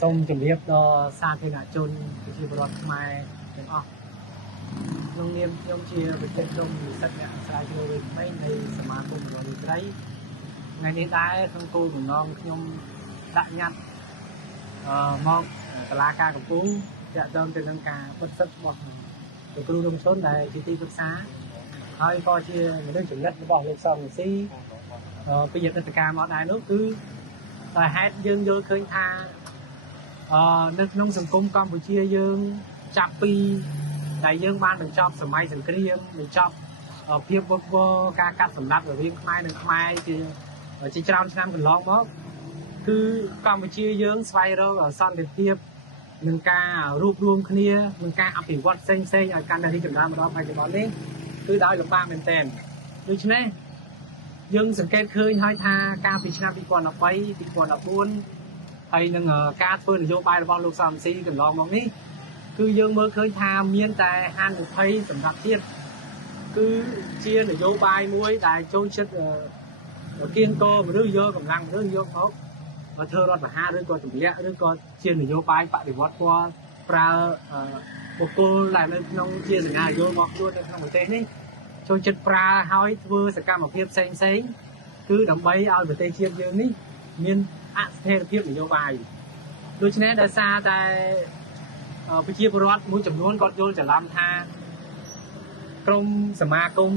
សូមជម្រាបដល់សាធារណជនប្រជាពលរដ្ឋខ្មែរទាំងអស់ក្នុងនាមខ្ញុំជាប្រធានក្រុមនិស្សិតអ្នកស្រាវជ្រាវវ័យក្មេងនៃសមាគមរដ្ឋមន្ត្រីថ្ងៃនេះដែរក្នុងគោលបំណងខ្ញុំដាក់ញត្តិមកតុលាការកំពូលទាក់ទងទៅនឹងការបិទសិទ្ធិរបស់លោកគ្រូរំជនដែលជាទីប្រឹក្សាហើយក៏ជាមនុស្សចំណិតរបស់លោកសំស៊ីពីអតីតកាលមកដែរនោះគឺតែហេតុយើងយល់ឃើញថានៅក្នុងសង្គមកម្ពុជាយើងចាប់ពីដែលយើងបានបញ្ចប់សម័យសង្គ្រាមបញ្ចប់ភាពវឹកវរការកាត់សម្លាប់រវាងខ្មែរនិងខ្មែរជាច្រើនឆ្នាំកន្លងមកគឺកម្ពុជាយើងស្វែងរកសន្តិភាពនឹងការរួបរวมគ្នានឹងការអភិវឌ្ឍផ្សេងៗឲ្យកាន់តែរីកចម្រើនមកដល់បច្ចុប្បន្ននេះគឺដោយលំបាកមែនទែនដូច្នេះយើងសង្កេតឃើញហើយថាកាលពីឆ្នាំ2013 2014ហើយនឹងការធ្វើនយោបាយរបស់លោកសំស៊ីកន្លងមកនេះគឺយើងមើលឃើញថាមានតែហានិភ័យសម្រាប់ទៀតគឺជានយោបាយមួយដែលចូលចិត្តគៀងគរមនុស្សយកកម្លាំងមនុស្សយកមកធ្វើរដ្ឋប្រហារឬក៏ទម្លាក់ឬក៏ជានយោបាយបដិវត្តពណ៌ប្រើបុគ្គលដែលនៅក្នុងជាសញ្ញាយោមកខ្លួននៅក្នុងប្រទេសនេះចូលចិត្តប្រើហើយធ្វើសកម្មភាពផ្សេងគឺដើម្បីឲ្យប្រទេសជាតិយើងនេះមានអស្ថិរភាពនយោបាយដូច្នេះដោយសារតែប្រជាពលរដ្ឋមួយចំនួនគាត់យល់ច្រឡំថាក្រមសមាគម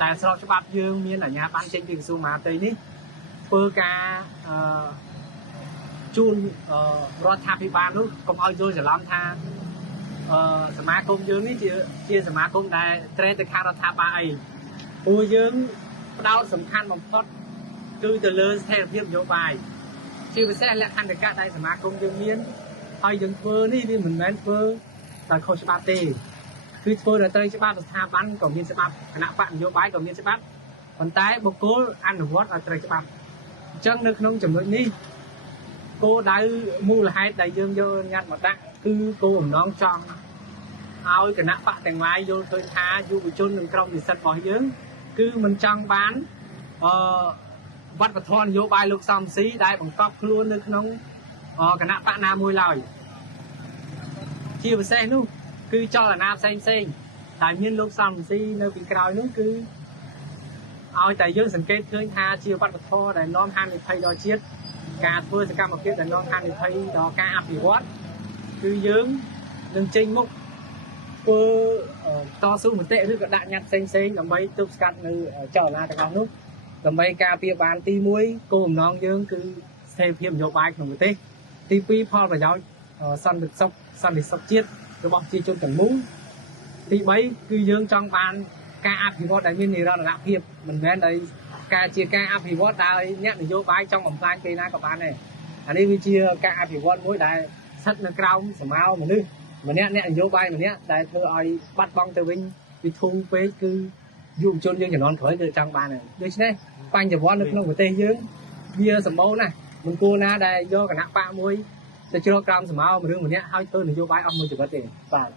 តែស្របច្បាប់យើងមានអាជ្ញាប័ណ្ណចេញពីក្រសួងមហាផ្ទៃនេះធ្វើការជូនរដ្ឋាភិបាលនោះកុំឲ្យយល់ច្រឡំថាសមាគមយើងនេះជាសមាគមដែលត្រេកទៅខាងរដ្ឋាភិបាលអីព្រោះយើងផ្ដោតសំខាន់បំផុតគឺទៅលើស្ថិរភាពនយោបាយជាពិសេសលក្ខន្តិកៈដែលសមាគមយើងមានហើយយើងធ្វើនេះវាមិនមែនធ្វើតែខុសច្បាប់ទេគឺធ្វើដោយត្រូវច្បាប់ស្ថាប័នក៏មានច្បាប់គណៈបកនយោបាយក៏មានច្បាប់ប៉ុន្តែបុគ្គលអនុវត្តឲ្យត្រូវច្បាប់អញ្ចឹងនៅក្នុងចំណុចនេះគោលដៅមូលហេតុដែលយើងយកញត្តិមកដាក់គឺគោលបំណងចង់ឲ្យគណៈបកទាំងឡាយយល់ឃើញថាយុវជននិងក្រុមនិស្សិតរបស់យើងគឺមិនចង់បានវត្តធម៌នយោបាយលោកសំស៊ីដែលបង្កប់ខ្លួននៅក្នុងគណៈបកណាមួយឡើយជាពិសេសនោះគឺចលនាផ្សេងតែមានលោកសំស៊ីនៅពីក្រោយនោះគឺឲ្យតែយើងសង្កេតឃើញថាជាវត្តធម៌ដែលនាំហានិភ័យដល់ជាតិការធ្វើសកម្មភាពដែលនាំហានិភ័យដល់ការអភិវឌ្ឍគឺយើងនឹងចេញមុខធ្វើតស៊ូមតិឬក៏ដាក់ញត្តិផ្សេងដើម្បីទប់ស្កាត់នៅចលនាទាំងអស់នោះដើម្បីការពារបានទី1គោលបំណងយើងគឺស្ថិរភាពនយោបាយក្នុងប្រទេសទី2ផលប្រយោជន៍សន្តិសុខជាតិរបស់ប្រជាជនទាំងមូលទី3គឺយើងចង់បានការអភិវឌ្ឍដែលមាននិរន្តរភាពមិនមែនដោយការអភិវឌ្ឍដោយអ្នកនយោបាយចង់បំផ្លាញពេលណាក៏បានដែរអានេះវាជាការអភិវឌ្ឍមួយដែលស្ថិតនៅក្រោមសមោមនុស្សម្នាក់អ្នកនយោបាយម្នាក់ដែលធ្វើឲ្យបាត់បង់ទៅវិញវិធូរពេកគឺយុវជនយើងជំនាន់ក្រោយគឺចង់បានហើយដូច្នេះបញ្ញវន្តនៅក្នុងប្រទេសយើងវាសម្បូរណាស់មិនគួរណាដែលយកគណៈបកមួយទៅជ្រកក្រោមសមោមនុស្សម្នាក់ហើយធ្វើនយោបាយអស់មួយជីវិតទេបាទ